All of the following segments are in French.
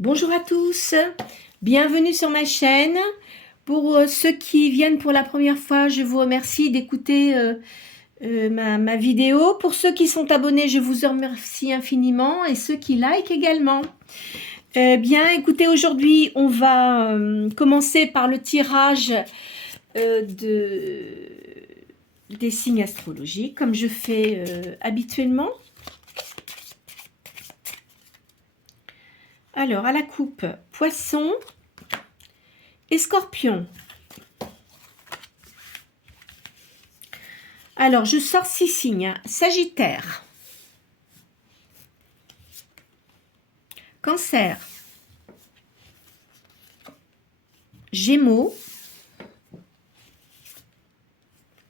Bonjour à tous, bienvenue sur ma chaîne. Pour ceux qui viennent pour la première fois, je vous remercie d'écouter ma vidéo. Pour ceux qui sont abonnés, je vous remercie infiniment et ceux qui like également. Bien, écoutez, aujourd'hui, on va commencer par le tirage des signes astrologiques, comme je fais habituellement. Alors, à la coupe, Poisson et Scorpion. Alors, je sors 6 signes. Sagittaire, Cancer, Gémeaux,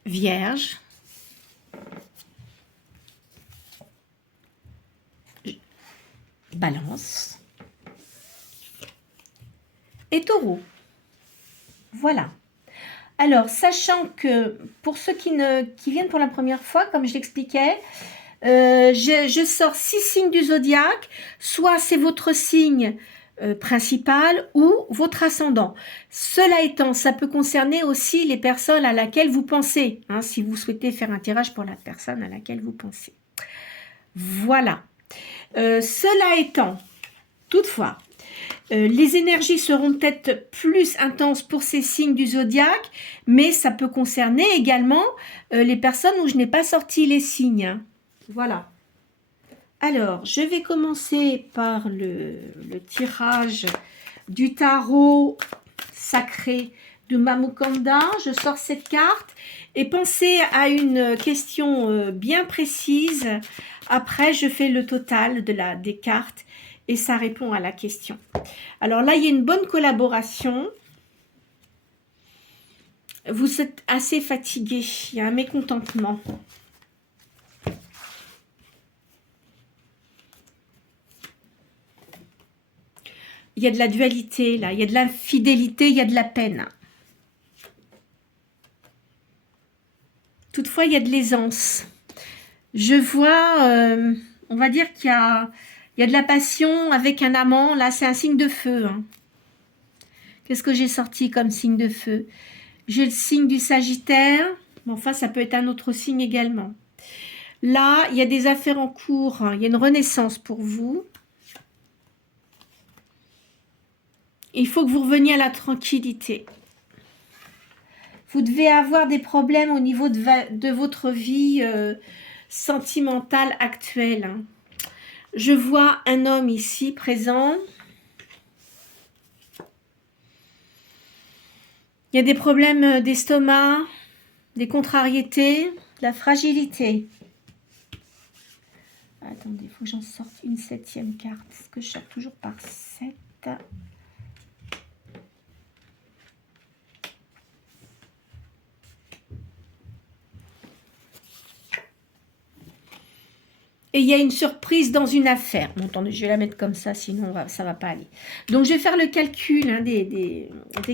Vierge, Balance et Taureau. Voilà. Alors, sachant que pour ceux qui viennent pour la première fois, comme je l'expliquais, je sors 6 signes du zodiaque, soit c'est votre signe principal ou votre ascendant. Cela étant, ça peut concerner aussi les personnes à laquelle vous pensez, hein, si vous souhaitez faire un tirage pour la personne à laquelle vous pensez. Voilà. Cela étant, toutefois, les énergies seront peut-être plus intenses pour ces signes du zodiaque, mais ça peut concerner également les personnes où je n'ai pas sorti les signes. Voilà. Alors, je vais commencer par le tirage du tarot sacré de Mamukanda. Je sors cette carte et pensez à une question bien précise. Après, je fais le total des cartes et ça répond à la question. Alors là, il y a une bonne collaboration. Vous êtes assez fatigué, il y a un mécontentement. Il y a de la dualité, là. Il y a de l'infidélité, il y a de la peine. Toutefois, il y a de l'aisance. Je vois, on va dire qu'il y a de la passion avec un amant. Là, c'est un signe de feu. Hein. Qu'est-ce que j'ai sorti comme signe de feu? J'ai le signe du Sagittaire. Bon, enfin, ça peut être un autre signe également. Là, il y a des affaires en cours. Il y a une renaissance pour vous. Il faut que vous reveniez à la tranquillité. Vous devez avoir des problèmes au niveau de votre vie sentimentale actuelle. Je vois un homme ici présent. Il y a des problèmes d'estomac, des contrariétés, de la fragilité. Attendez, il faut que j'en sorte une 7e carte. Est-ce que je sors toujours par 7 ? Et il y a une surprise dans une affaire. Bon, attendez, je vais la mettre comme ça, sinon ça ne va pas aller. Donc, je vais faire le calcul hein, des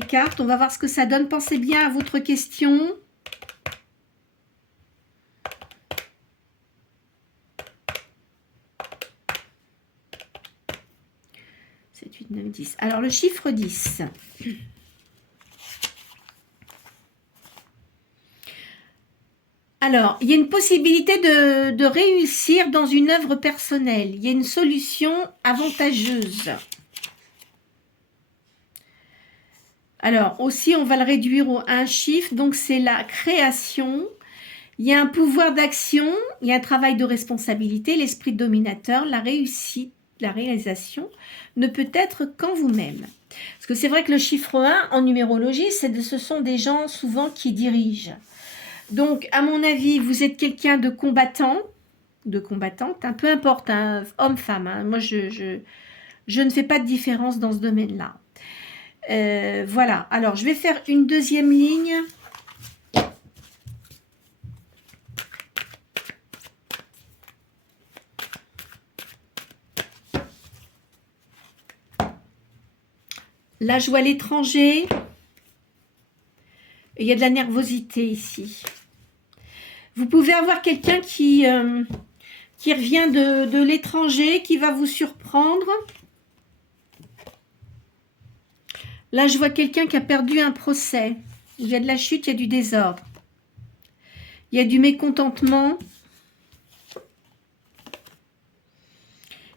cartes. On va voir ce que ça donne. Pensez bien à votre question. « 7, 8, 9, 10. » Alors, le chiffre 10. Alors, il y a une possibilité de réussir dans une œuvre personnelle. Il y a une solution avantageuse. Alors, aussi, on va le réduire à un chiffre. Donc, c'est la création. Il y a un pouvoir d'action. Il y a un travail de responsabilité, l'esprit dominateur, la réussite, la réalisation ne peut être qu'en vous-même. Parce que c'est vrai que le chiffre 1, en numérologie, ce sont des gens souvent qui dirigent. Donc, à mon avis, vous êtes quelqu'un de combattant, de combattante, hein, peu importe, hein, homme, femme. Hein, moi, je ne fais pas de différence dans ce domaine-là. Voilà. Alors, je vais faire une deuxième ligne. Là, je vois l'étranger. Il y a de la nervosité ici. Vous pouvez avoir quelqu'un qui revient de l'étranger, qui va vous surprendre. Là, je vois quelqu'un qui a perdu un procès. Il y a de la chute, il y a du désordre. Il y a du mécontentement.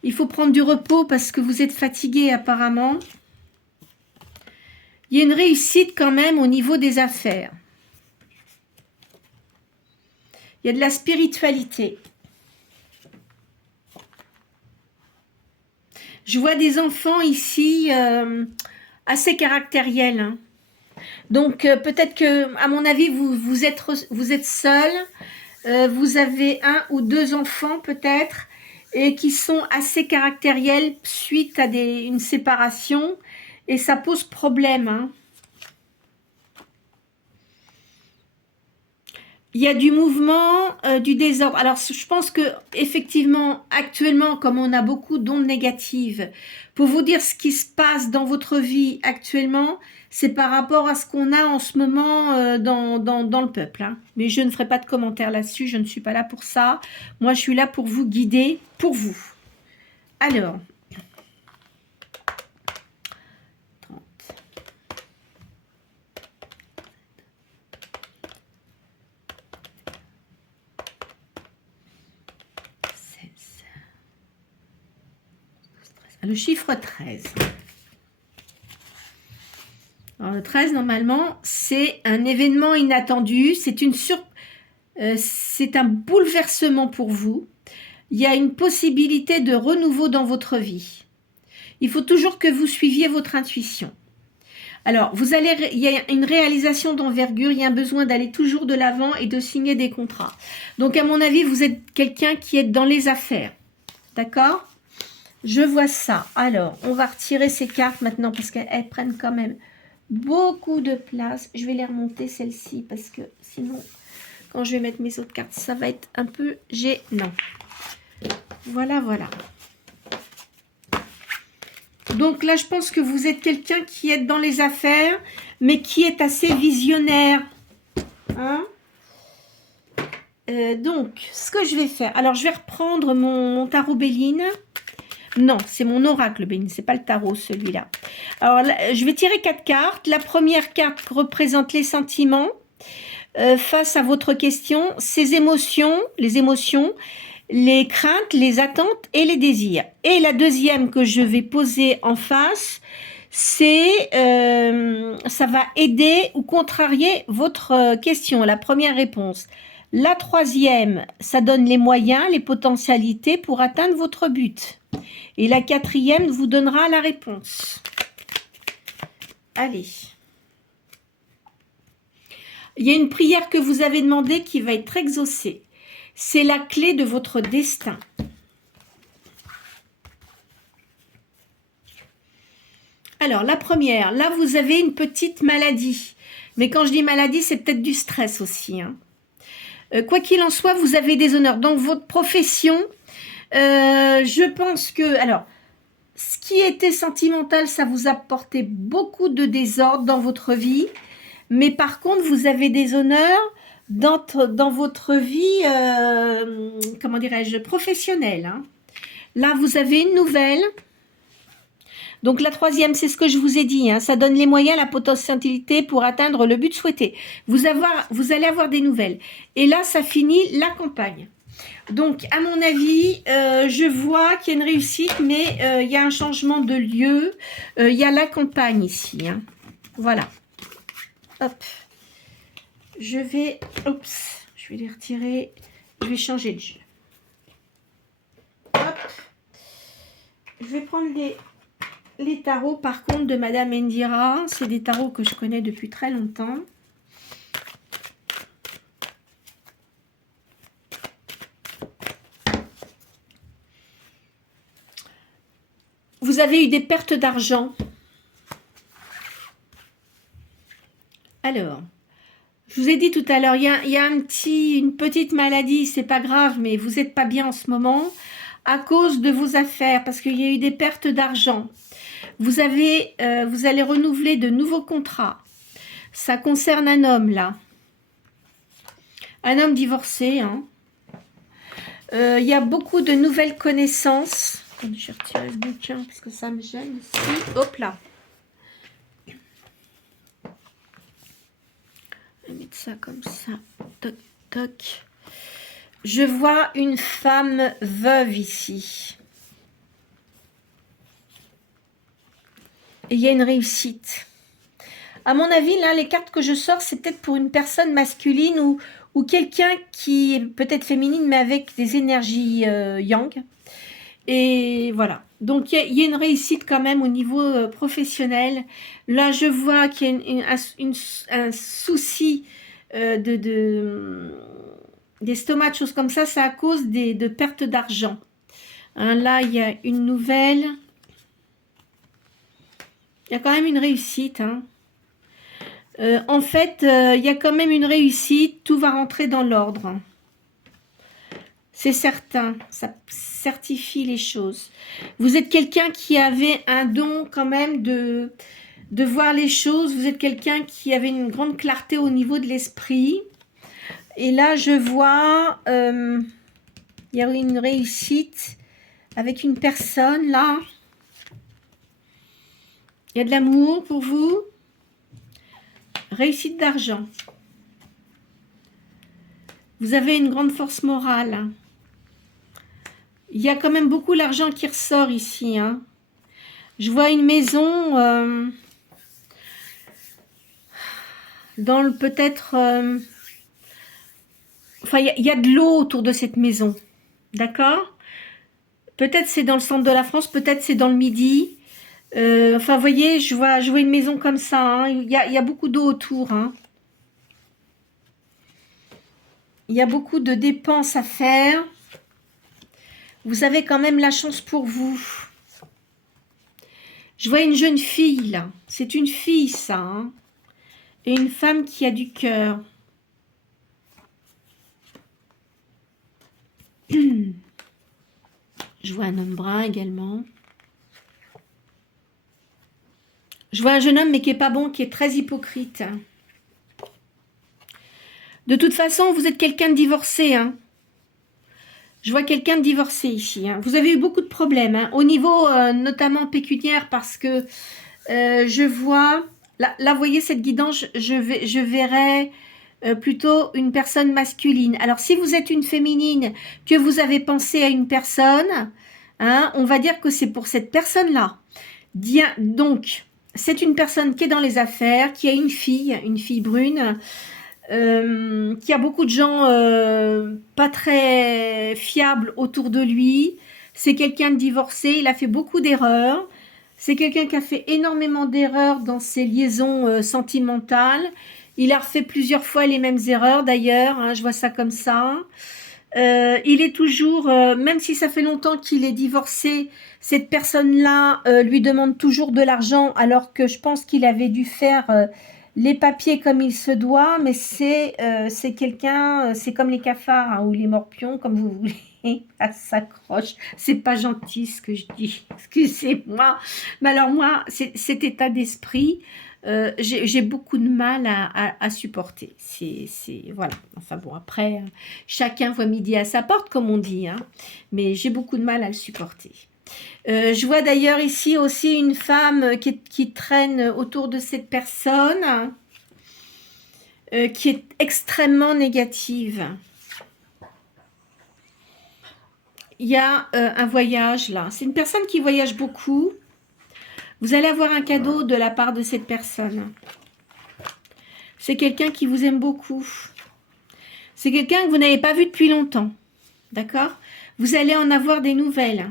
Il faut prendre du repos parce que vous êtes fatigué apparemment. Il y a une réussite quand même au niveau des affaires. Il y a de la spiritualité. Je vois des enfants ici assez caractériels. Hein. Donc peut-être que, à mon avis, vous êtes seul. Vous avez 1 ou 2 enfants peut-être et qui sont assez caractériels suite à une séparation. Et ça pose problème. Hein. Il y a du mouvement, du désordre. Alors, je pense que effectivement, actuellement, comme on a beaucoup d'ondes négatives, pour vous dire ce qui se passe dans votre vie actuellement, c'est par rapport à ce qu'on a en ce moment dans le peuple. Hein. Mais je ne ferai pas de commentaires là-dessus, je ne suis pas là pour ça. Moi, je suis là pour vous guider, pour vous. Alors, 30. Le chiffre 13. Alors, le 13, normalement, c'est un événement inattendu. C'est un bouleversement pour vous. Il y a une possibilité de renouveau dans votre vie. Il faut toujours que vous suiviez votre intuition. Alors, il y a une réalisation d'envergure. Il y a un besoin d'aller toujours de l'avant et de signer des contrats. Donc, à mon avis, vous êtes quelqu'un qui est dans les affaires. D'accord ? Je vois ça. Alors, on va retirer ces cartes maintenant parce qu'elles prennent quand même beaucoup de place. Je vais les remonter celles-ci parce que sinon, quand je vais mettre mes autres cartes, ça va être un peu gênant. Voilà, voilà. Donc là, je pense que vous êtes quelqu'un qui est dans les affaires, mais qui est assez visionnaire. Hein? Donc, ce que je vais faire... Alors, je vais reprendre mon tarot Béline. Non, c'est mon oracle Béline, c'est pas le tarot celui-là. Alors, là, je vais tirer 4 cartes. La première carte représente les sentiments face à votre question, les émotions, les craintes, les attentes et les désirs. Et la deuxième que je vais poser en face, c'est ça va aider ou contrarier votre question, la première réponse. La troisième, ça donne les moyens, les potentialités pour atteindre votre but. Et la quatrième vous donnera la réponse. Allez. Il y a une prière que vous avez demandée qui va être exaucée. C'est la clé de votre destin. Alors, la première, là, vous avez une petite maladie. Mais quand je dis maladie, c'est peut-être du stress aussi. Hein. Quoi qu'il en soit, vous avez des honneurs. Dans votre profession, je pense que... Alors, ce qui était sentimental, ça vous a apporté beaucoup de désordre dans votre vie. Mais par contre, vous avez des honneurs dans votre vie, comment dirais-je, professionnelle. Hein. Là, vous avez une nouvelle. Donc, la troisième, c'est ce que je vous ai dit. Hein, ça donne les moyens, la potentialité pour atteindre le but souhaité. Vous allez avoir des nouvelles. Et là, ça finit la campagne. Donc, à mon avis, je vois qu'il y a une réussite, mais il y a un changement de lieu. Il y a la campagne ici. Hein. Voilà. Hop. Je vais les retirer. Je vais changer de jeu. Hop. Je vais prendre les tarots, par contre, de Madame Indira. C'est des tarots que je connais depuis très longtemps. Vous avez eu des pertes d'argent. Alors, je vous ai dit tout à l'heure, il y a une petite maladie, c'est pas grave, mais vous n'êtes pas bien en ce moment à cause de vos affaires, parce qu'il y a eu des pertes d'argent. Vous allez renouveler de nouveaux contrats. Ça concerne un homme, là. Un homme divorcé. Hein. Il y a beaucoup de nouvelles connaissances. Attendez, je vais retirer ce bouquin, parce que ça me gêne ici. Hop là. Je vais mettre ça comme ça. Toc, toc. Je vois une femme veuve ici. Et il y a une réussite. À mon avis, là, les cartes que je sors, c'est peut-être pour une personne masculine ou quelqu'un qui est peut-être féminine, mais avec des énergies yang. Et voilà. Donc, il y a une réussite quand même au niveau professionnel. Là, je vois qu'il y a un souci d'estomac, de choses comme ça. C'est à cause de pertes d'argent. Hein, là, il y a une nouvelle. Il y a quand même une réussite. Hein. En fait, il y a quand même une réussite. Tout va rentrer dans l'ordre. C'est certain. Ça certifie les choses. Vous êtes quelqu'un qui avait un don quand même de voir les choses. Vous êtes quelqu'un qui avait une grande clarté au niveau de l'esprit. Et là, je vois, il y a une réussite avec une personne, là. Il y a de l'amour pour vous. Réussite d'argent. Vous avez une grande force morale. Il y a quand même beaucoup d'argent qui ressort ici. Hein. Je vois une maison dans le peut-être... enfin, il y a de l'eau autour de cette maison. D'accord? Peut-être c'est dans le centre de la France, peut-être c'est dans le Midi. Enfin, vous voyez, je vois une maison comme ça. Hein. Il y a beaucoup d'eau autour. Hein. Il y a beaucoup de dépenses à faire. Vous avez quand même la chance pour vous. Je vois une jeune fille, là. C'est une fille, ça. Hein. Et une femme qui a du cœur. Je vois un homme brun également. Je vois un jeune homme, mais qui est pas bon, qui est très hypocrite. De toute façon, vous êtes quelqu'un de divorcé. Hein. Je vois quelqu'un de divorcé ici. Hein. Vous avez eu beaucoup de problèmes. Hein, au niveau notamment pécuniaire, parce que je vois... Là, vous voyez cette guidance, je verrai plutôt une personne masculine. Alors, si vous êtes une féminine, que vous avez pensé à une personne, hein, on va dire que c'est pour cette personne-là. Donc, c'est une personne qui est dans les affaires, qui a une fille brune, qui a beaucoup de gens pas très fiables autour de lui. C'est quelqu'un de divorcé, il a fait beaucoup d'erreurs. C'est quelqu'un qui a fait énormément d'erreurs dans ses liaisons sentimentales. Il a refait plusieurs fois les mêmes erreurs d'ailleurs, hein, je vois ça comme ça. Il est toujours, même si ça fait longtemps qu'il est divorcé, cette personne-là lui demande toujours de l'argent, alors que je pense qu'il avait dû faire les papiers comme il se doit, mais c'est quelqu'un, c'est comme les cafards hein, ou les morpions, comme vous voulez. Ça s'accroche, c'est pas gentil ce que je dis, excusez-moi. Mais alors moi, cet état d'esprit, j'ai beaucoup de mal à supporter. Voilà. Enfin bon, après, chacun voit midi à sa porte, comme on dit, hein, mais j'ai beaucoup de mal à le supporter. Je vois d'ailleurs ici aussi une femme qui traîne autour de cette personne, qui est extrêmement négative. Il y a un voyage là. C'est une personne qui voyage beaucoup. Vous allez avoir un cadeau de la part de cette personne. C'est quelqu'un qui vous aime beaucoup. C'est quelqu'un que vous n'avez pas vu depuis longtemps. D'accord? Vous allez en avoir des nouvelles.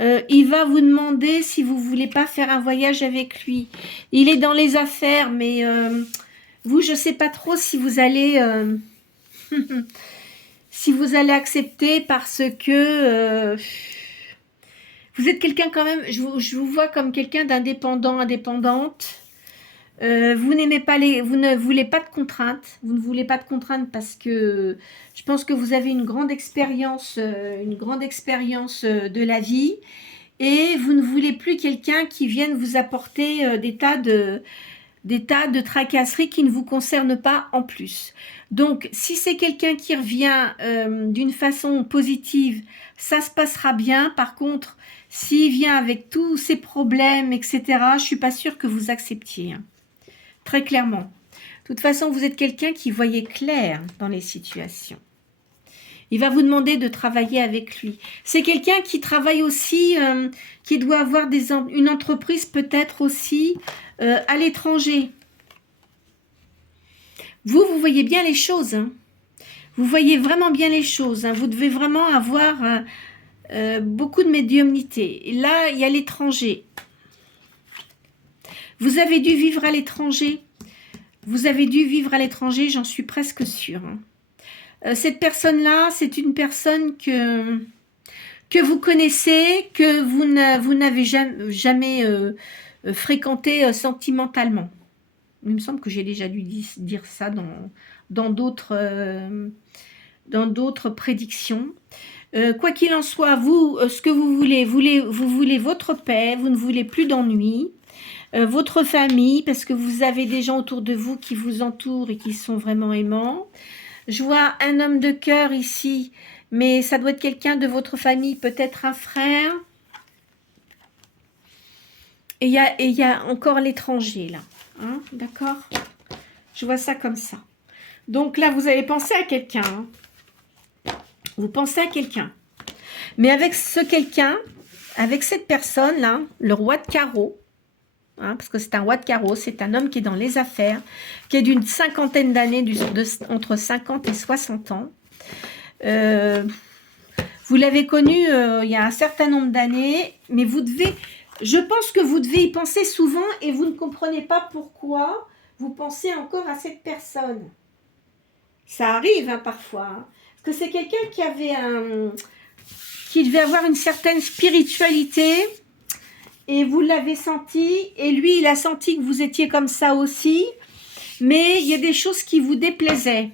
Il va vous demander si vous ne voulez pas faire un voyage avec lui. Il est dans les affaires, mais vous, je ne sais pas trop si vous allez... si vous allez accepter parce que... vous êtes quelqu'un quand même, je vous vois comme quelqu'un d'indépendant, indépendante. Vous n'aimez pas vous ne voulez pas de contraintes. Vous ne voulez pas de contraintes parce que je pense que vous avez une grande expérience de la vie et vous ne voulez plus quelqu'un qui vienne vous apporter des tas de tracasseries qui ne vous concernent pas en plus. Donc, si c'est quelqu'un qui revient d'une façon positive, ça se passera bien. Par contre, s'il vient avec tous ses problèmes, etc., je ne suis pas sûre que vous acceptiez. Hein. Très clairement. toute façon, vous êtes quelqu'un qui voyait clair dans les situations. Il va vous demander de travailler avec lui. C'est quelqu'un qui travaille aussi, qui doit avoir une entreprise peut-être aussi à l'étranger. Vous voyez bien les choses. Hein. Vous voyez vraiment bien les choses. Hein. Vous devez vraiment avoir beaucoup de médiumnité. Et là, il y a l'étranger. Vous avez dû vivre à l'étranger. Vous avez dû vivre à l'étranger, j'en suis presque sûre. Hein. Cette personne-là, c'est une personne que vous connaissez, que vous n'avez jamais fréquenté sentimentalement. Il me semble que j'ai déjà dû dire ça dans d'autres prédictions. Quoi qu'il en soit, vous, ce que vous voulez votre paix, vous ne voulez plus d'ennui, votre famille, parce que vous avez des gens autour de vous qui vous entourent et qui sont vraiment aimants. Je vois un homme de cœur ici, mais ça doit être quelqu'un de votre famille, peut-être un frère. Et il y a encore l'étranger, là. Hein, d'accord? Je vois ça comme ça. Donc là, vous avez pensé à quelqu'un. Hein. Vous pensez à quelqu'un. Mais avec ce quelqu'un, avec cette personne-là, le roi de carreau, hein, parce que c'est un roi de carreau, c'est un homme qui est dans les affaires, qui est d'une cinquantaine d'années, entre 50 et 60 ans. Vous l'avez connu il y a un certain nombre d'années, mais je pense que vous devez y penser souvent et vous ne comprenez pas pourquoi vous pensez encore à cette personne. Ça arrive hein, parfois. Hein, parce que c'est quelqu'un qui devait avoir une certaine spiritualité. Et vous l'avez senti, et lui, il a senti que vous étiez comme ça aussi, mais il y a des choses qui vous déplaisaient.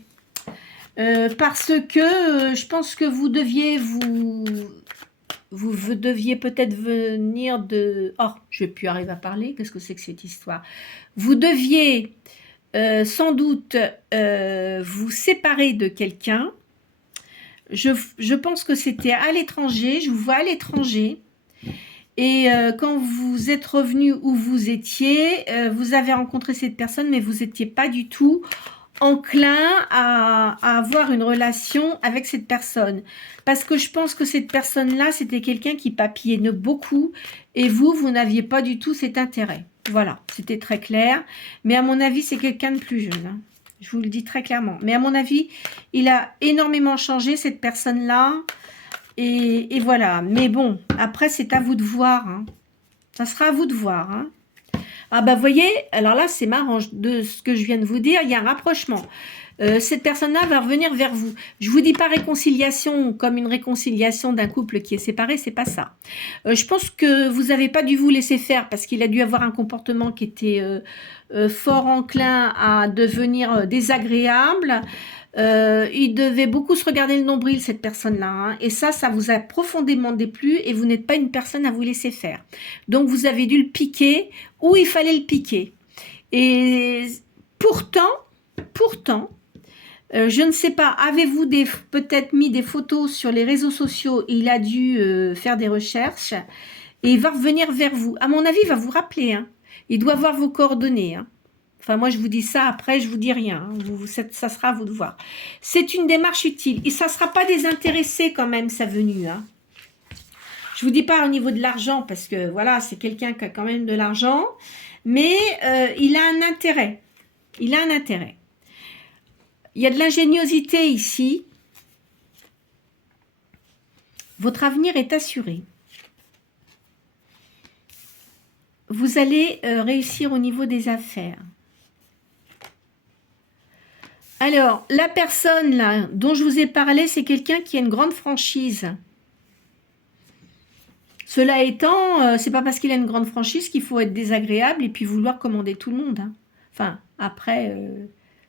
Parce que je pense que vous deviez vous deviez peut-être venir de... Oh, je ne vais plus arriver à parler, qu'est-ce que c'est que cette histoire? Vous deviez sans doute vous séparer de quelqu'un. Je pense que c'était à l'étranger, je vous vois à l'étranger. Et quand vous êtes revenu où vous étiez, vous avez rencontré cette personne, mais vous n'étiez pas du tout enclin à avoir une relation avec cette personne. Parce que je pense que cette personne-là, c'était quelqu'un qui papillonnait beaucoup, et vous n'aviez pas du tout cet intérêt. Voilà, c'était très clair. Mais à mon avis, c'est quelqu'un de plus jeune. Hein. Je vous le dis très clairement. Mais à mon avis, il a énormément changé, cette personne-là. Et voilà, mais bon, après c'est à vous de voir, hein. Ça sera à vous de voir. Hein. Ah bah vous voyez, alors là c'est marrant, de ce que je viens de vous dire, il y a un rapprochement. Cette personne-là va revenir vers vous. Je vous dis pas réconciliation comme une réconciliation d'un couple qui est séparé, c'est pas ça. Je pense que vous n'avez pas dû vous laisser faire parce qu'il a dû avoir un comportement qui était fort enclin à devenir désagréable. Il devait beaucoup se regarder le nombril, cette personne-là. Hein, et ça vous a profondément déplu et vous n'êtes pas une personne à vous laisser faire. Donc, vous avez dû le piquer où il fallait le piquer. Et pourtant, je ne sais pas, avez-vous peut-être mis des photos sur les réseaux sociaux et il a dû faire des recherches et il va revenir vers vous. À mon avis, il va vous rappeler. Hein. Il doit avoir vos coordonnées. Hein. Enfin, moi, je vous dis ça, après, je vous dis rien. Hein. Ça sera à vous de voir. C'est une démarche utile. Et ça ne sera pas désintéressé quand même, sa venue. Hein. Je ne vous dis pas au niveau de l'argent, parce que, voilà, c'est quelqu'un qui a quand même de l'argent. Mais il a un intérêt. Il a un intérêt. Il y a de l'ingéniosité ici. Votre avenir est assuré. Vous allez réussir au niveau des affaires. Alors, la personne là dont je vous ai parlé, c'est quelqu'un qui a une grande franchise. Cela étant, c'est pas parce qu'il a une grande franchise qu'il faut être désagréable et puis vouloir commander tout le monde. Hein. Enfin, après,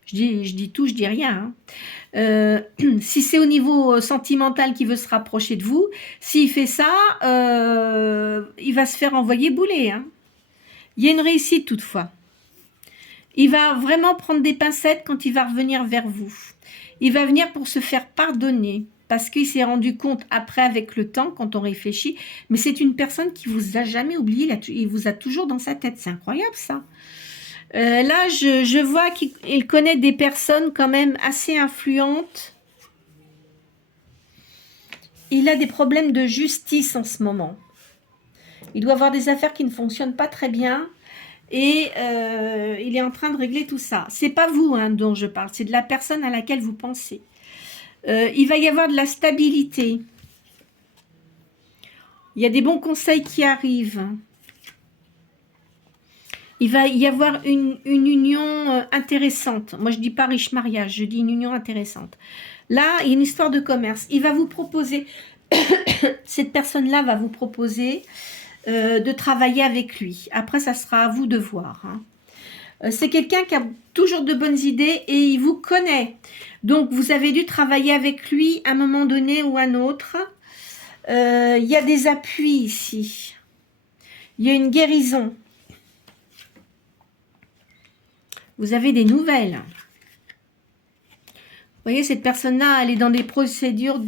je dis tout, je dis rien. Hein. Si c'est au niveau sentimental qu'il veut se rapprocher de vous, s'il fait ça, il va se faire envoyer bouler. Hein. Il y a une réussite toutefois. Il va vraiment prendre des pincettes quand il va revenir vers vous. Il va venir pour se faire pardonner. Parce qu'il s'est rendu compte après avec le temps, quand on réfléchit. Mais c'est une personne qui vous a jamais oublié. Il vous a toujours dans sa tête. C'est incroyable ça. Là, je vois qu'il connaît des personnes quand même assez influentes. Il a des problèmes de justice en ce moment. Il doit avoir des affaires qui ne fonctionnent pas très bien. Et il est en train de régler tout ça. C'est pas vous hein, dont je parle, c'est de la personne à laquelle vous pensez. Il va y avoir de la stabilité. Il y a des bons conseils qui arrivent. Il va y avoir une union intéressante. Moi, je dis pas riche mariage, je dis une union intéressante. Là, il y a une histoire de commerce. Il va vous proposer, cette personne-là va vous proposer de travailler avec lui. Après, ça sera à vous de voir. Hein. C'est quelqu'un qui a toujours de bonnes idées et il vous connaît. Donc, vous avez dû travailler avec lui à un moment donné ou un autre. Il y a des appuis ici. Il y a une guérison. Vous avez des nouvelles. Vous voyez, cette personne-là, elle est dans des procédures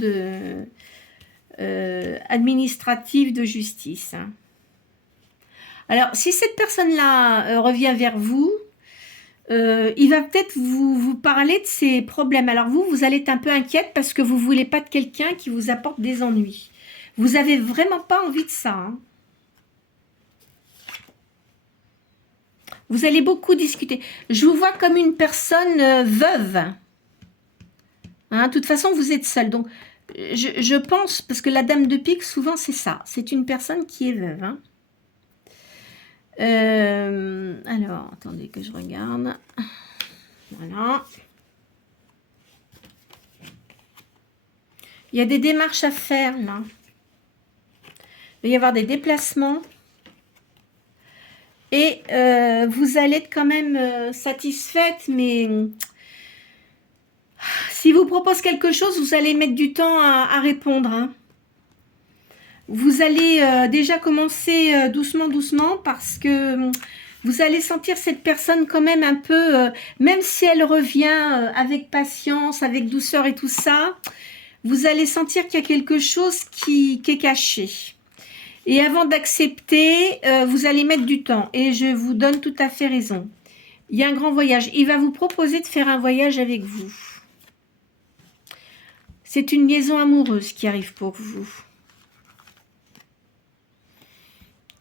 administratives de justice. Hein. Alors, si cette personne-là revient vers vous, il va peut-être vous parler de ses problèmes. Alors vous allez être un peu inquiète parce que vous ne voulez pas de quelqu'un qui vous apporte des ennuis. Vous n'avez vraiment pas envie de ça. Hein. Vous allez beaucoup discuter. Je vous vois comme une personne veuve. Hein, de toute façon, vous êtes seul. Donc, je pense, parce que la dame de pique, souvent, c'est ça. C'est une personne qui est veuve. Hein. Alors, attendez que je regarde. Voilà. Il y a des démarches à faire, là. Il va y avoir des déplacements. Et vous allez être quand même satisfaite, mais si vous propose quelque chose, vous allez mettre du temps à répondre. Hein. Vous allez déjà commencer doucement, doucement, parce que vous allez sentir cette personne quand même un peu, même si elle revient avec patience, avec douceur et tout ça, vous allez sentir qu'il y a quelque chose qui est caché. Et avant d'accepter, vous allez mettre du temps. Et je vous donne tout à fait raison. Il y a un grand voyage. Il va vous proposer de faire un voyage avec vous. C'est une liaison amoureuse qui arrive pour vous.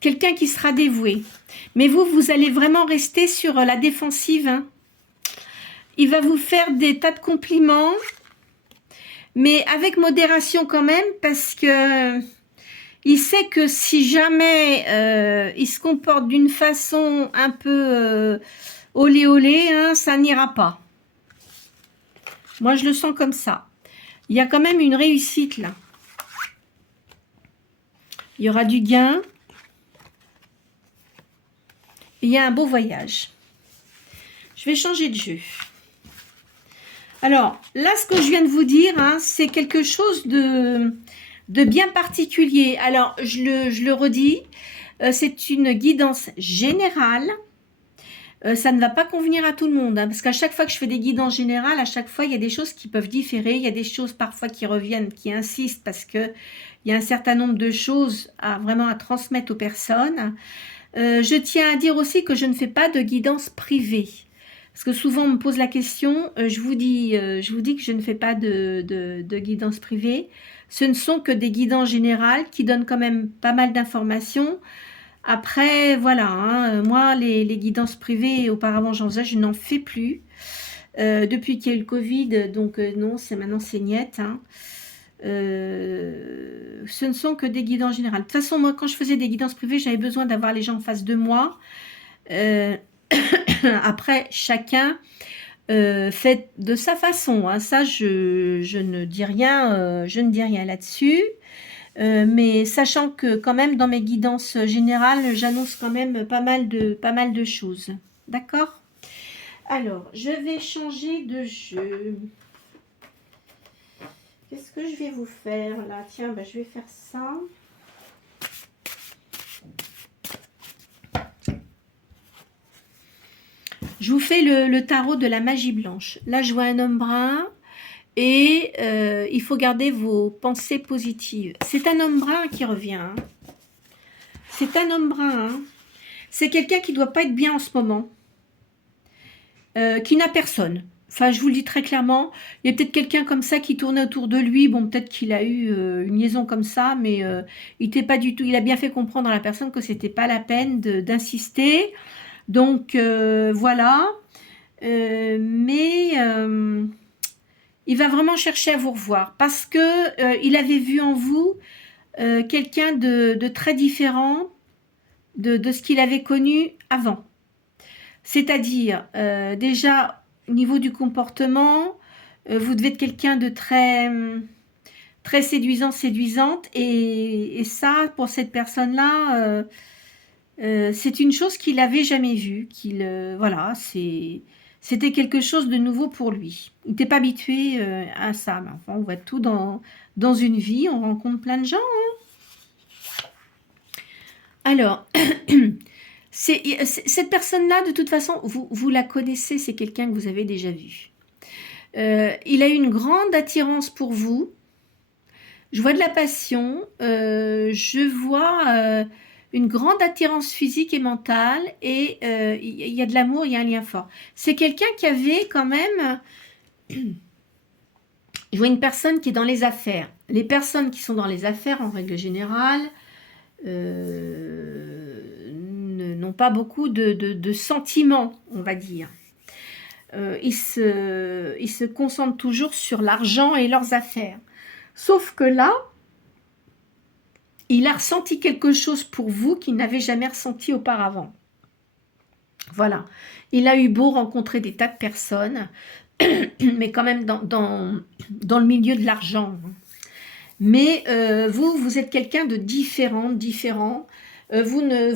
Quelqu'un qui sera dévoué. Mais vous allez vraiment rester sur la défensive. Hein. Il va vous faire des tas de compliments. Mais avec modération quand même, parce que... il sait que si jamais il se comporte d'une façon un peu olé olé, hein, ça n'ira pas. Moi, je le sens comme ça. Il y a quand même une réussite là. Il y aura du gain. Et il y a un beau voyage. Je vais changer de jeu. Alors, là, ce que je viens de vous dire, hein, c'est quelque chose de bien particulier. Alors, je le redis, c'est une guidance générale. Ça ne va pas convenir à tout le monde, hein, parce qu'à chaque fois que je fais des guidances générales, à chaque fois, il y a des choses qui peuvent différer. Il y a des choses parfois qui reviennent, qui insistent, parce qu'il y a un certain nombre de choses vraiment à transmettre aux personnes. Je tiens à dire aussi que je ne fais pas de guidance privée. Parce que souvent on me pose la question, je vous dis que je ne fais pas de guidance privée. Ce ne sont que des guidances générales qui donnent quand même pas mal d'informations. Après, voilà, hein, moi les guidances privées, auparavant j'en faisais, je n'en fais plus. Depuis qu'il y a eu le Covid, donc non, maintenant c'est niet. Hein. Ce ne sont que des guidances générales. De toute façon, moi quand je faisais des guidances privées, j'avais besoin d'avoir les gens en face de moi. Après, chacun fait de sa façon. Hein. Ça, je ne dis rien, là-dessus. Mais sachant que quand même dans mes guidances générales, j'annonce quand même pas mal de choses. D'accord? Alors, je vais changer de jeu. Qu'est-ce que je vais vous faire là? Tiens, ben, je vais faire ça. Je vous fais le tarot de la magie blanche. Là, je vois un homme brun et il faut garder vos pensées positives. C'est un homme brun qui revient. Hein. C'est un homme brun. Hein. C'est quelqu'un qui ne doit pas être bien en ce moment. qui n'a personne. Enfin, je vous le dis très clairement, il y a peut-être quelqu'un comme ça qui tournait autour de lui. Bon, peut-être qu'il a eu une liaison comme ça, mais il était pas du tout. Il a bien fait comprendre à la personne que c'était pas la peine d'insister. Donc voilà. Mais il va vraiment chercher à vous revoir parce que il avait vu en vous quelqu'un de très différent de ce qu'il avait connu avant. C'est-à-dire, déjà, au niveau du comportement, vous devez être quelqu'un de très séduisant, séduisante, et ça, pour cette personne-là, c'est une chose qu'il n'avait jamais vue, voilà, c'était quelque chose de nouveau pour lui. Il n'était pas habitué à ça, mais enfin, on voit tout dans une vie, on rencontre plein de gens. Alors, cette personne-là, de toute façon, vous la connaissez, c'est quelqu'un que vous avez déjà vu. Il a une grande attirance pour vous. Je vois de la passion. Je vois une grande attirance physique et mentale. Et il y a de l'amour, il y a un lien fort. C'est quelqu'un qui avait quand même... Je vois une personne qui est dans les affaires. Les personnes qui sont dans les affaires, en règle générale... n'ont pas beaucoup de sentiments, on va dire. Ils se concentrent toujours sur l'argent et leurs affaires. Sauf que là, il a ressenti quelque chose pour vous qu'il n'avait jamais ressenti auparavant. Voilà. Il a eu beau rencontrer des tas de personnes, mais quand même dans le milieu de l'argent. Mais vous êtes quelqu'un de différent. Vous ne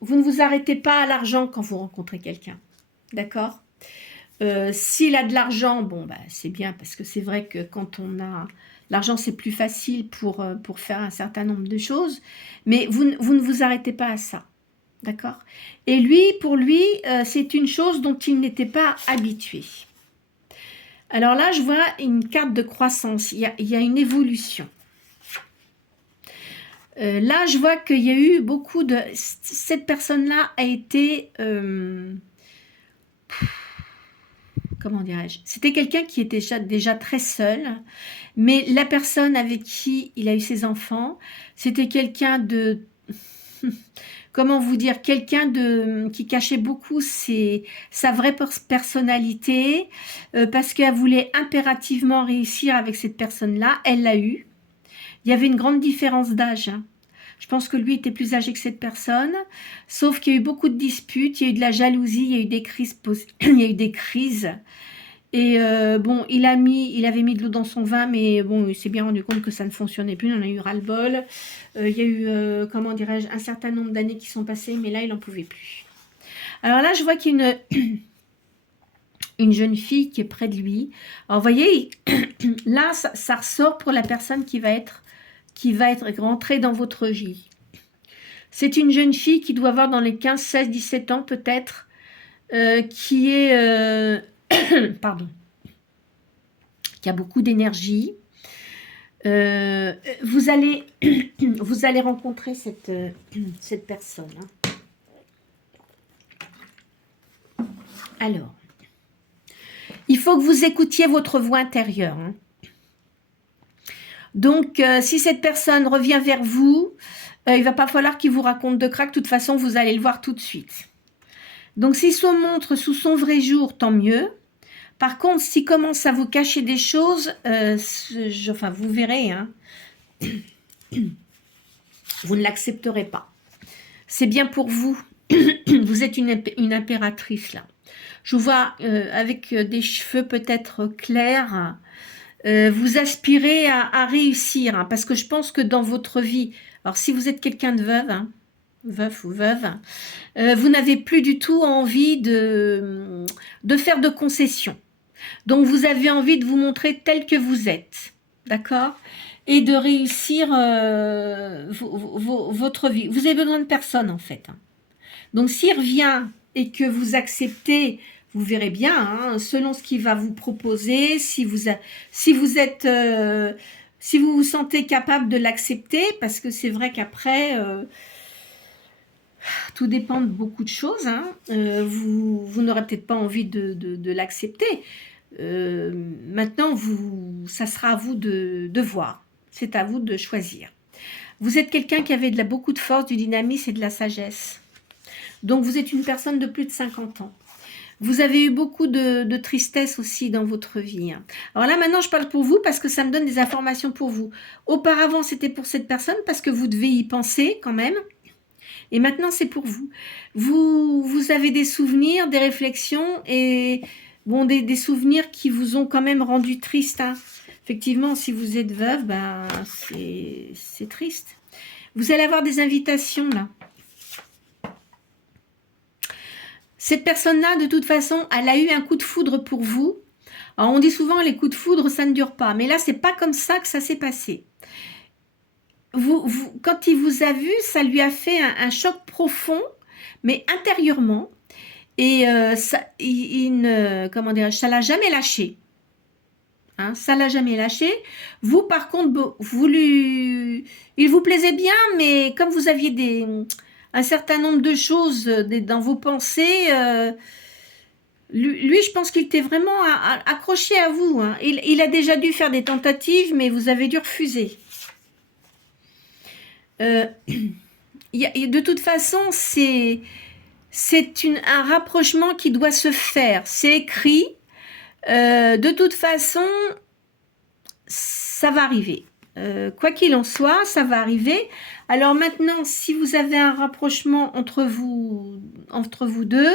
vous arrêtez pas à l'argent quand vous rencontrez quelqu'un. D'accord? S'il a de l'argent, bon, bah, c'est bien, parce que c'est vrai que quand on a l'argent, c'est plus facile pour faire un certain nombre de choses. Mais vous ne vous arrêtez pas à ça. D'accord? Et lui, pour lui, c'est une chose dont il n'était pas habitué. Alors là, je vois une carte de croissance. Il y a une évolution. Là, je vois qu'il y a eu beaucoup de... Cette personne-là a été... comment dirais-je? C'était quelqu'un qui était déjà très seul. Mais la personne avec qui il a eu ses enfants, c'était quelqu'un de... comment vous dire, quelqu'un qui cachait beaucoup sa vraie personnalité, parce qu'elle voulait impérativement réussir avec cette personne-là. Elle l'a eu. Il y avait une grande différence d'âge. Je pense que lui était plus âgé que cette personne, sauf qu'il y a eu beaucoup de disputes, il y a eu de la jalousie, il y a eu des crises, il y a eu des crises. Et bon, il avait mis de l'eau dans son vin, mais bon, il s'est bien rendu compte que ça ne fonctionnait plus, il en a eu ras-le-bol. Il y a eu, comment dirais-je, un certain nombre d'années qui sont passées, mais là, il n'en pouvait plus. Alors là, je vois qu'il y a une jeune fille qui est près de lui. Alors, vous voyez, là, ça ressort pour la personne qui va être rentrée dans votre vie. C'est une jeune fille qui doit avoir dans les 15, 16, 17 ans peut-être, qui est... pardon, qui a beaucoup d'énergie. Vous allez rencontrer cette personne. Alors, il faut que vous écoutiez votre voix intérieure. Donc, si cette personne revient vers vous, il ne va pas falloir qu'il vous raconte de crack. De toute façon, vous allez le voir tout de suite. Donc, s'il se montre sous son vrai jour, tant mieux. Par contre, s'il commence à vous cacher des choses, enfin, vous verrez, hein, vous ne l'accepterez pas. C'est bien pour vous. Vous êtes une impératrice, là. Je vous vois avec des cheveux peut-être clairs. Vous aspirez à réussir, hein, parce que je pense que dans votre vie, alors si vous êtes quelqu'un de veuve, hein, veuf ou veuve, vous n'avez plus du tout envie de faire de concessions. Donc, vous avez envie de vous montrer tel que vous êtes, d'accord? Et de réussir votre vie. Vous avez besoin de personne, en fait. Hein. Donc, s'il revient et que vous acceptez, vous verrez bien, hein, selon ce qu'il va vous proposer, si vous vous sentez capable de l'accepter, parce que c'est vrai qu'après... tout dépend de beaucoup de choses. Hein. Vous n'aurez peut-être pas envie de l'accepter. Maintenant, ça sera à vous de voir. C'est à vous de choisir. Vous êtes quelqu'un qui avait beaucoup de force, du dynamisme et de la sagesse. Donc, vous êtes une personne de plus de 50 ans. Vous avez eu beaucoup de tristesse aussi dans votre vie. Hein. Alors là, maintenant, je parle pour vous parce que ça me donne des informations pour vous. Auparavant, c'était pour cette personne parce que vous devez y penser quand même. Et maintenant, c'est pour vous. Vous avez des souvenirs, des réflexions et bon, des souvenirs qui vous ont quand même rendu triste. Hein. Effectivement, si vous êtes veuve, ben, c'est triste. Vous allez avoir des invitations là. Cette personne-là, de toute façon, elle a eu un coup de foudre pour vous. Alors, on dit souvent les coups de foudre, ça ne dure pas. Mais là, c'est pas comme ça que ça s'est passé. Quand il vous a vu, ça lui a fait un choc profond, mais intérieurement. Et comment dirais-je, ça l'a jamais lâché. Hein, ça l'a jamais lâché. Vous, par contre, il vous plaisait bien, mais comme vous aviez un certain nombre de choses dans vos pensées, lui, je pense qu'il était vraiment accroché à vous. Hein. Il a déjà dû faire des tentatives, mais vous avez dû refuser. De toute façon, c'est un rapprochement qui doit se faire. C'est écrit. De toute façon, ça va arriver. Quoi qu'il en soit, ça va arriver. Alors maintenant, si vous avez un rapprochement entre vous deux,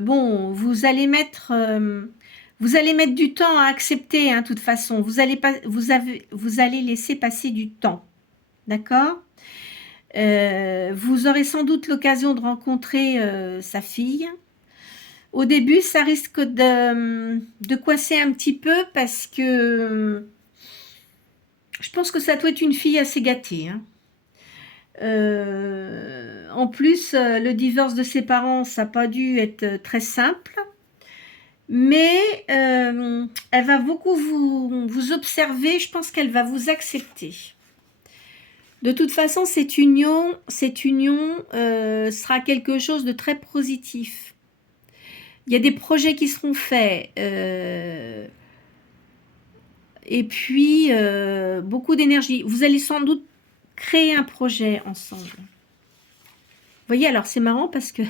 bon, vous allez mettre du temps à accepter. Hein, de toute façon, vous allez laisser passer du temps. D'accord ? Vous aurez sans doute l'occasion de rencontrer sa fille. Au début, ça risque de coincer un petit peu parce que je pense que ça doit être une fille assez gâtée. Hein. En plus, le divorce de ses parents, ça n'a pas dû être très simple. Mais elle va beaucoup vous observer. Je pense qu'elle va vous accepter. De toute façon, cette union sera quelque chose de très positif. Il y a des projets qui seront faits. Et puis, beaucoup d'énergie. Vous allez sans doute créer un projet ensemble. Vous voyez, alors c'est marrant parce que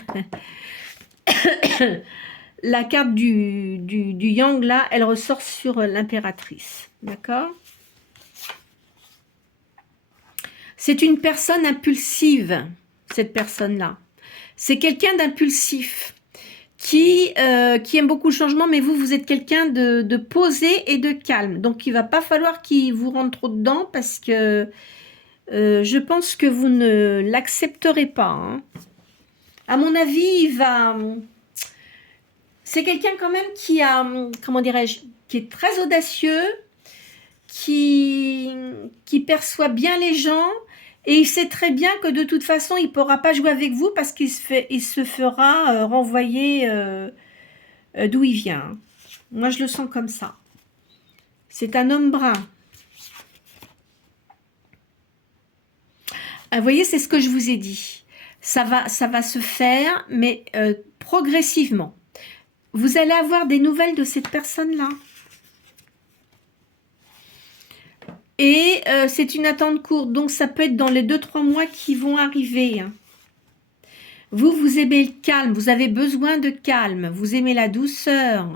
la carte du yang, là, elle ressort sur l'impératrice. D'accord ? C'est une personne impulsive, cette personne-là. C'est quelqu'un d'impulsif qui aime beaucoup le changement, mais vous êtes quelqu'un de posé et de calme. Donc, il ne va pas falloir qu'il vous rentre trop dedans parce que je pense que vous ne l'accepterez pas. Hein. À mon avis, c'est quelqu'un quand même qui a, comment dirais-je, qui est très audacieux, qui perçoit bien les gens. Et il sait très bien que de toute façon, il ne pourra pas jouer avec vous parce qu'il se fera renvoyer d'où il vient. Moi, je le sens comme ça. C'est un homme brun. Vous voyez, c'est ce que je vous ai dit. Ça va se faire, mais progressivement. Vous allez avoir des nouvelles de cette personne-là. Et c'est une attente courte, donc ça peut être dans les 2-3 mois qui vont arriver. Vous aimez le calme, vous avez besoin de calme, vous aimez la douceur,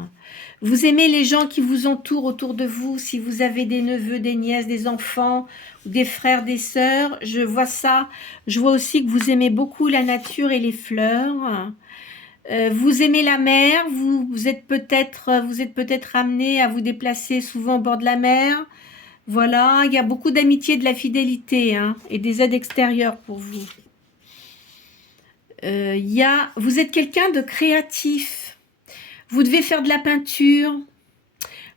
vous aimez les gens qui vous entourent autour de vous, si vous avez des neveux, des nièces, des enfants, des frères, des sœurs, je vois ça. Je vois aussi que vous aimez beaucoup la nature et les fleurs. Vous aimez la mer, vous êtes peut-être amené à vous déplacer souvent au bord de la mer. Voilà, il y a beaucoup d'amitié, de la fidélité hein, et des aides extérieures pour vous. Vous êtes quelqu'un de créatif. Vous devez faire de la peinture.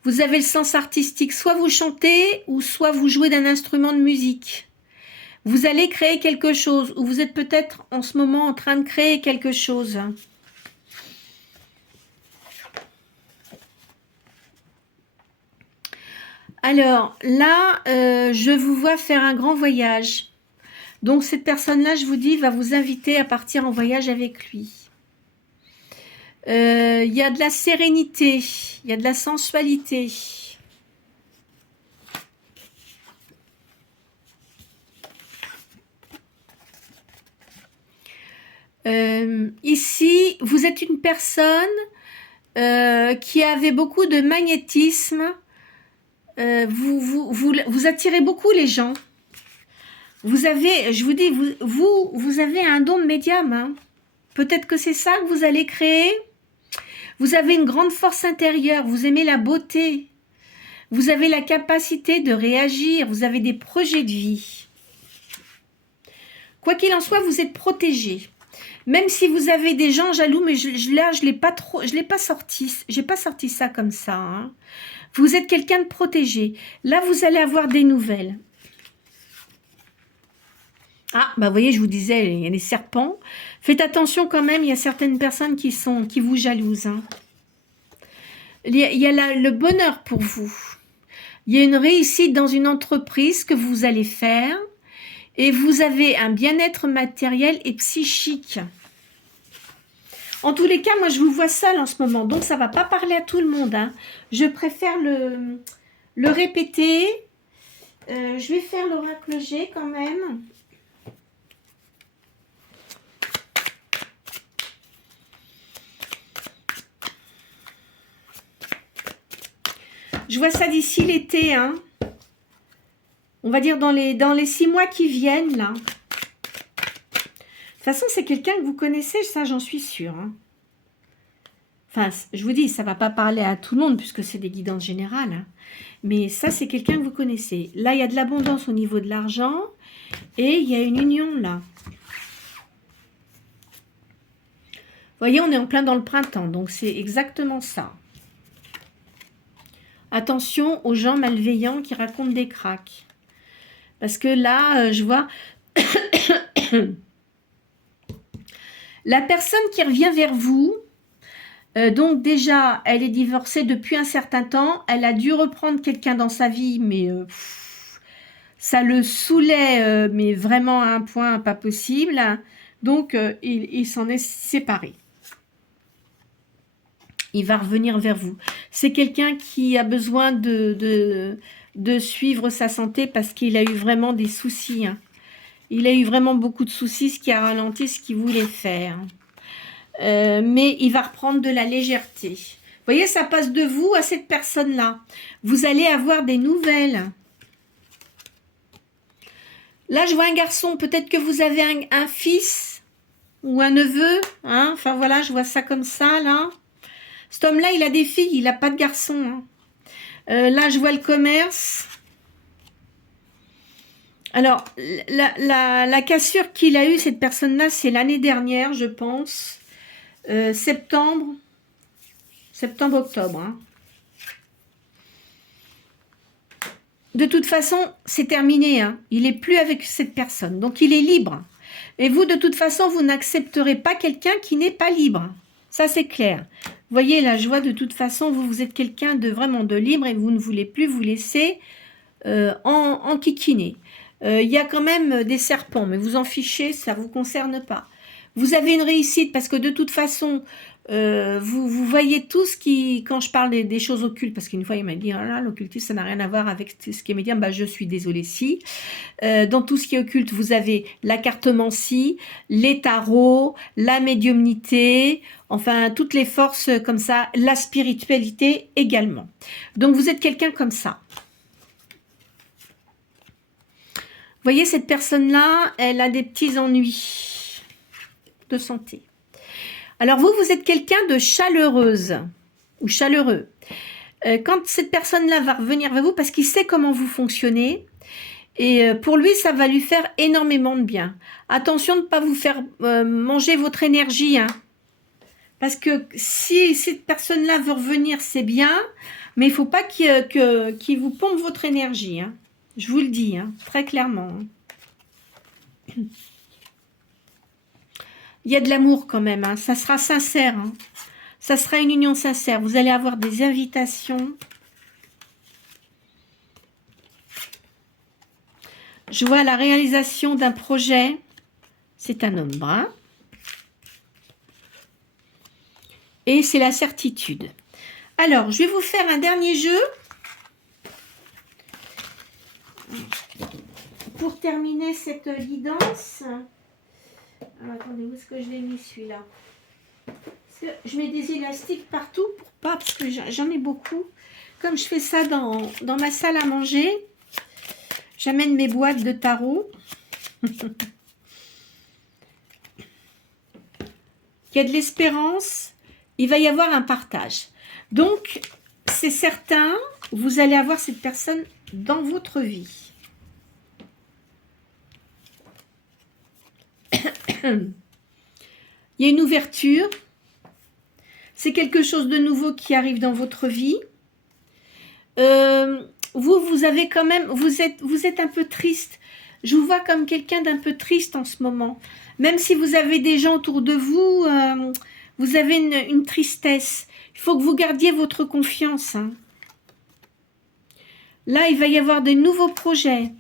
Vous avez le sens artistique. Soit vous chantez ou soit vous jouez d'un instrument de musique. Vous allez créer quelque chose ou vous êtes peut-être en ce moment en train de créer quelque chose. Alors là, je vous vois faire un grand voyage. Donc cette personne-là, je vous dis, va vous inviter à partir en voyage avec lui. Il y a de la sérénité, il y a de la sensualité. Ici, vous êtes une personne qui avait beaucoup de magnétisme. Vous attirez beaucoup les gens. Vous avez, je vous dis, vous avez un don de médium. Hein. Peut-être que c'est ça que vous allez créer. Vous avez une grande force intérieure. Vous aimez la beauté. Vous avez la capacité de réagir. Vous avez des projets de vie. Quoi qu'il en soit, vous êtes protégé. Même si vous avez des gens jaloux, mais là, je l'ai pas sorti. J'ai pas sorti ça comme ça. Hein. Vous êtes quelqu'un de protégé. Là, vous allez avoir des nouvelles. Ah, bah vous voyez, je vous disais, il y a les serpents. Faites attention quand même, il y a certaines personnes qui vous jalousent. Hein. Il y a le bonheur pour vous. Il y a une réussite dans une entreprise que vous allez faire. Et vous avez un bien-être matériel et psychique. En tous les cas, moi, je vous vois seule en ce moment. Donc, ça ne va pas parler à tout le monde. Hein. Je préfère le répéter. Je vais faire l'oracle G quand même. Je vois ça d'ici l'été, hein. On va dire dans les 6 mois qui viennent, là. De toute façon, c'est quelqu'un que vous connaissez, ça, j'en suis sûre. Hein. Enfin, je vous dis, ça ne va pas parler à tout le monde, puisque c'est des guidances générales. Hein. Mais ça, c'est quelqu'un que vous connaissez. Là, il y a de l'abondance au niveau de l'argent, et il y a une union, là. Vous voyez, on est en plein dans le printemps, donc c'est exactement ça. Attention aux gens malveillants qui racontent des cracks. Parce que là, je vois la personne qui revient vers vous. Donc déjà, elle est divorcée depuis un certain temps. Elle a dû reprendre quelqu'un dans sa vie, mais ça le saoulait, mais vraiment à un point pas possible. Donc, il s'en est séparé. Il va revenir vers vous. C'est quelqu'un qui a besoin de suivre sa santé parce qu'il a eu vraiment des soucis. Hein. Il a eu vraiment beaucoup de soucis, ce qui a ralenti ce qu'il voulait faire. Mais il va reprendre de la légèreté. Vous voyez, ça passe de vous à cette personne-là. Vous allez avoir des nouvelles. Là, je vois un garçon. Peut-être que vous avez un fils ou un neveu. Hein. Enfin, voilà, je vois ça comme ça, là. Cet homme-là, il a des filles, il n'a pas de garçon. Hein. Là, je vois le commerce. Alors, la cassure qu'il a eue, cette personne-là, c'est l'année dernière, je pense. Septembre-octobre. Hein. De toute façon, c'est terminé. Hein. Il n'est plus avec cette personne. Donc, il est libre. Et vous, de toute façon, vous n'accepterez pas quelqu'un qui n'est pas libre. Ça, c'est clair. Vous voyez, la joie, de toute façon, vous êtes quelqu'un de vraiment de libre et vous ne voulez plus vous laisser enquiquiner. Il y a quand même des serpents, mais vous en fichez, ça ne vous concerne pas. Vous avez une réussite parce que de toute façon, vous voyez tout ce qui, quand je parle des choses occultes, parce qu'une fois il m'a dit, oh là, l'occultisme, ça n'a rien à voir avec ce qui est médium, bah, je suis désolée si. Dans tout ce qui est occulte, vous avez la cartomancie, les tarots, la médiumnité, enfin toutes les forces comme ça, la spiritualité également. Donc vous êtes quelqu'un comme ça. Vous voyez, cette personne-là, elle a des petits ennuis de santé. Alors vous êtes quelqu'un de chaleureuse ou chaleureux. Quand cette personne-là va revenir vers vous, parce qu'il sait comment vous fonctionnez, et pour lui, ça va lui faire énormément de bien. Attention de ne pas vous faire manger votre énergie. Hein. Parce que si cette personne-là veut revenir, c'est bien, mais il ne faut pas qu'il vous pompe votre énergie. Hein. Je vous le dis, hein, très clairement. Il y a de l'amour quand même, hein. Ça sera sincère. Hein. Ça sera une union sincère. Vous allez avoir des invitations. Je vois la réalisation d'un projet. C'est un homme brun. Et c'est la certitude. Alors, je vais vous faire un dernier jeu. Pour terminer cette guidance. Alors, attendez, où est-ce que je l'ai mis celui-là? Parce que je mets des élastiques partout pour pas, parce que j'en ai beaucoup. Comme je fais ça dans ma salle à manger, j'amène mes boîtes de tarot. Il y a de l'espérance, il va y avoir un partage. Donc, c'est certain, vous allez avoir cette personne dans votre vie. Il y a une ouverture. C'est quelque chose de nouveau qui arrive dans votre vie. Vous avez quand même, vous êtes un peu triste. Je vous vois comme quelqu'un d'un peu triste en ce moment. Même si vous avez des gens autour de vous, vous avez une tristesse. Il faut que vous gardiez votre confiance. Hein. Là, il va y avoir des nouveaux projets.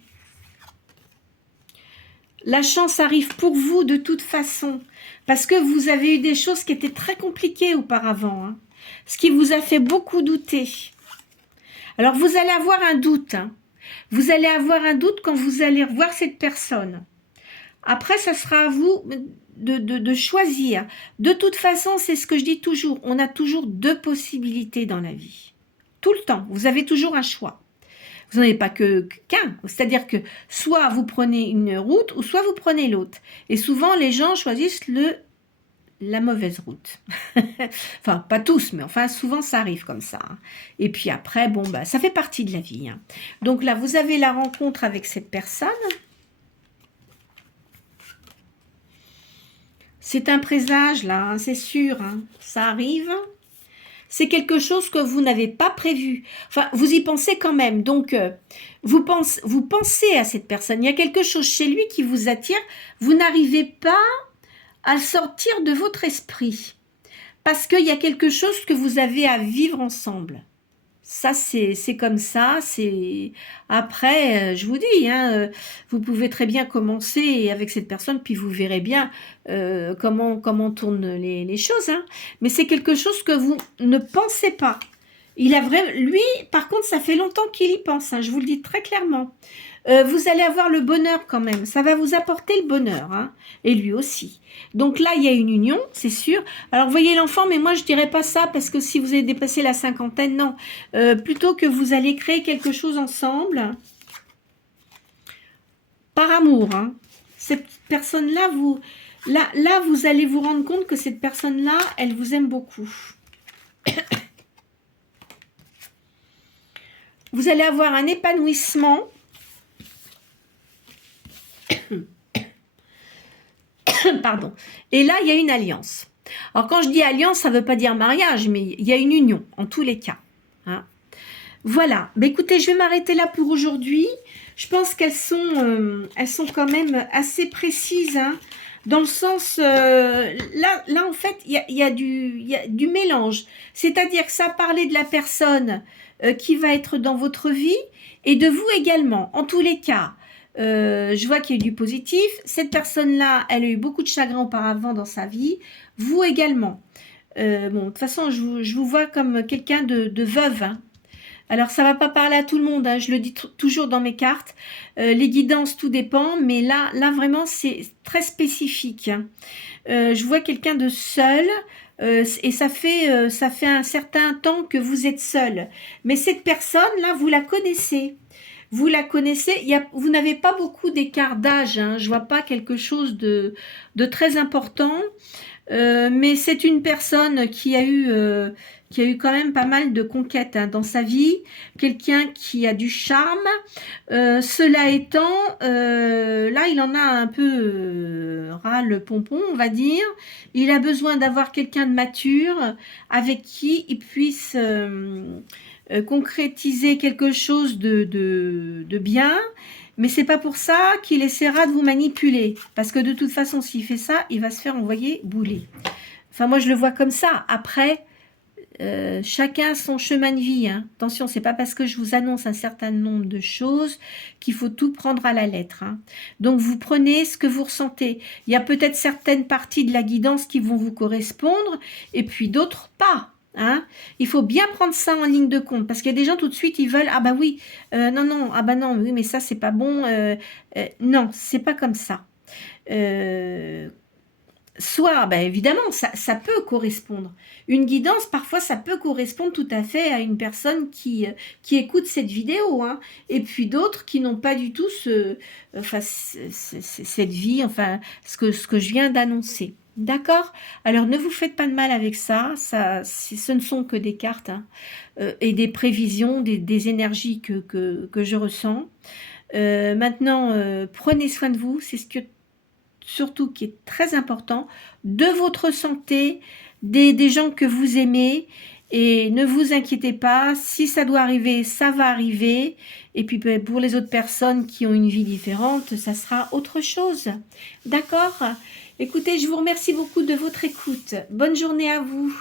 La chance arrive pour vous de toute façon. Parce que vous avez eu des choses qui étaient très compliquées auparavant. Hein, ce qui vous a fait beaucoup douter. Alors, vous allez avoir un doute. Hein. Vous allez avoir un doute quand vous allez revoir cette personne. Après, ça sera à vous de choisir. De toute façon, c'est ce que je dis toujours. On a toujours deux possibilités dans la vie. Tout le temps. Vous avez toujours un choix. Vous n'en avez pas qu'un. C'est-à-dire que soit vous prenez une route ou soit vous prenez l'autre. Et souvent, les gens choisissent la mauvaise route. Enfin, pas tous, mais enfin, souvent, ça arrive comme ça. Hein. Et puis après, bon, bah, ça fait partie de la vie. Hein. Donc là, vous avez la rencontre avec cette personne. C'est un présage, là, hein, c'est sûr. Hein. Ça arrive. C'est quelque chose que vous n'avez pas prévu. Enfin, vous y pensez quand même. Donc, vous pensez à cette personne. Il y a quelque chose chez lui qui vous attire. Vous n'arrivez pas à le sortir de votre esprit. Parce qu'il y a quelque chose que vous avez à vivre ensemble. Ça, c'est comme ça. Après, je vous dis, hein, vous pouvez très bien commencer avec cette personne, puis vous verrez bien comment tournent les choses. Hein. Mais c'est quelque chose que vous ne pensez pas. Lui, par contre, ça fait longtemps qu'il y pense. Hein, je vous le dis très clairement. Vous allez avoir le bonheur quand même. Ça va vous apporter le bonheur. Hein, et lui aussi. Donc là, il y a une union, c'est sûr. Alors, voyez l'enfant, mais moi, je dirais pas ça parce que si vous avez dépassé la cinquantaine, non. Plutôt que vous allez créer quelque chose ensemble. Par amour. Hein. Cette personne-là, là, vous allez vous rendre compte que cette personne-là, elle vous aime beaucoup. Vous allez avoir un épanouissement. Pardon. Et là, il y a une alliance. Alors, quand je dis alliance, ça ne veut pas dire mariage, mais il y a une union, en tous les cas. Hein. Voilà. Ben, écoutez, je vais m'arrêter là pour aujourd'hui. Je pense qu'elles sont quand même assez précises, hein, dans le sens... là, en fait, il y a du mélange. C'est-à-dire que ça parlait de la personne qui va être dans votre vie et de vous également. En tous les cas, je vois qu'il y a eu du positif. Cette personne-là, elle a eu beaucoup de chagrin auparavant dans sa vie. Vous également. Bon, de toute façon, je vous vois comme quelqu'un de veuve. Hein. Alors, ça ne va pas parler à tout le monde. Hein. Je le dis toujours dans mes cartes. Les guidances, tout dépend. Mais là vraiment, c'est très spécifique. Hein. Je vois quelqu'un de seul. Et ça fait un certain temps que vous êtes seul. Mais cette personne-là, vous la connaissez. Vous la connaissez, vous n'avez pas beaucoup d'écart d'âge, hein, je ne vois pas quelque chose de très important, mais c'est une personne qui a eu quand même pas mal de conquêtes hein, dans sa vie, quelqu'un qui a du charme, cela étant, là il en a un peu ras le pompon, on va dire, il a besoin d'avoir quelqu'un de mature avec qui il puisse... concrétiser quelque chose de bien, mais c'est pas pour ça qu'il essaiera de vous manipuler, parce que de toute façon, s'il fait ça, il va se faire envoyer bouler. Enfin, moi, je le vois comme ça. Après, chacun a son chemin de vie, hein. Attention, c'est pas parce que je vous annonce un certain nombre de choses qu'il faut tout prendre à la lettre, hein. Donc vous prenez ce que vous ressentez. Il y a peut-être certaines parties de la guidance qui vont vous correspondre et puis d'autres pas, hein. Il faut bien prendre ça en ligne de compte parce qu'il y a des gens tout de suite ils veulent ah bah oui non non ah bah non oui mais ça c'est pas bon non c'est pas comme ça. Soit, bah évidemment, ça peut correspondre. Une guidance, parfois, ça peut correspondre tout à fait à une personne qui écoute cette vidéo, hein. Et puis d'autres qui n'ont pas du tout cette vie, enfin, ce que je viens d'annoncer. D'accord? Alors, ne vous faites pas de mal avec ça. Ce ne sont que des cartes, hein, et des prévisions, des énergies que je ressens. Maintenant, prenez soin de vous. C'est ce que surtout qui est très important, de votre santé, des gens que vous aimez, et ne vous inquiétez pas, si ça doit arriver, ça va arriver, et puis pour les autres personnes qui ont une vie différente, ça sera autre chose. D'accord? Écoutez, je vous remercie beaucoup de votre écoute. Bonne journée à vous.